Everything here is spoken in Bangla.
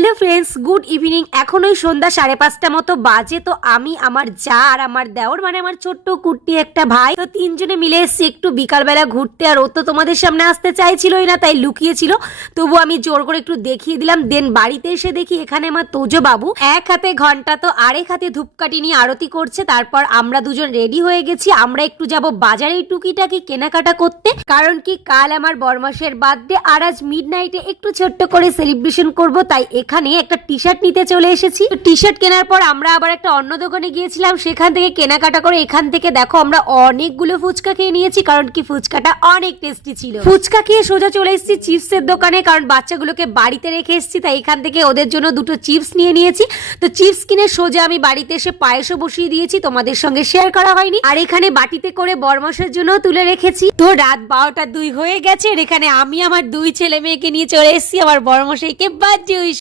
Hello friends, good evening. এখন ওই সন্ধ্যা 5:30 মতো বাজে। তো আমি, আমার যা আর আমার দেওর, মানে আমার ছোট্ট কুট্টি একটা ভাই, তো তিনজনে মিলে এসেছি একটু বিকালবেলা ঘুরতে। আর ও তো তোমাদের সামনে আসতে চাইছিলই না, তাই লুকিয়েছিল। তবু আমি জোর করে একটু দেখিয়ে দিলাম। দেন বাড়িতে এসে দেখি এখানে আমার তোজো বাবু এক হাতে ঘন্টা তো আরেক হাতে ধূপকাঠি নিয়ে আরতি করছে। তারপর আমরা দুজন রেডি হয়ে গেছি। আমরা একটু যাব বাজারে টুকিটাকি কেনাকাটা করতে, কারণ কি কাল আমার বরমাসের বার্থডে আর আজ মিডনাইটে একটু ছোট্ট করে সেলিব্রেশন করব। তাই এখানে একটা টি শার্ট নিতে চলে এসেছি। টি শার্ট কেনার পর আমরা আবার একটা অন্য দোকানে গিয়েছিলাম, সেখান থেকে কেনাকাটা করে এখান থেকে দেখো আমরা অনেকগুলো ফুচকা খেয়ে নিয়েছি, কারণ কি ফুচকাটা অনেক টেস্টি ছিল। ফুচকা খেয়ে সোজা চলে এসেছি চিপসের দোকানে, কারণ বাচ্চাগুলোকে বাড়িতে রেখে এসেছি, তাই এখান থেকে ওদের জন্য দুটো চিপস নিয়ে নিয়েছি। তো চিপস কিনে সোজা আমি বাড়িতে এসে পায়েসও বসিয়ে দিয়েছি, তোমাদের সঙ্গে শেয়ার করা হয়নি। আর এখানে বাটিতে করে বরমাসের জন্য তুলে রেখেছি। তো রাত 12টা 2 হয়ে গেছে। আর এখানে আমি আমার দুই ছেলে মেয়েকে নিয়ে চলে এসেছি আমার বরমশাইকে বার্থডে উইশ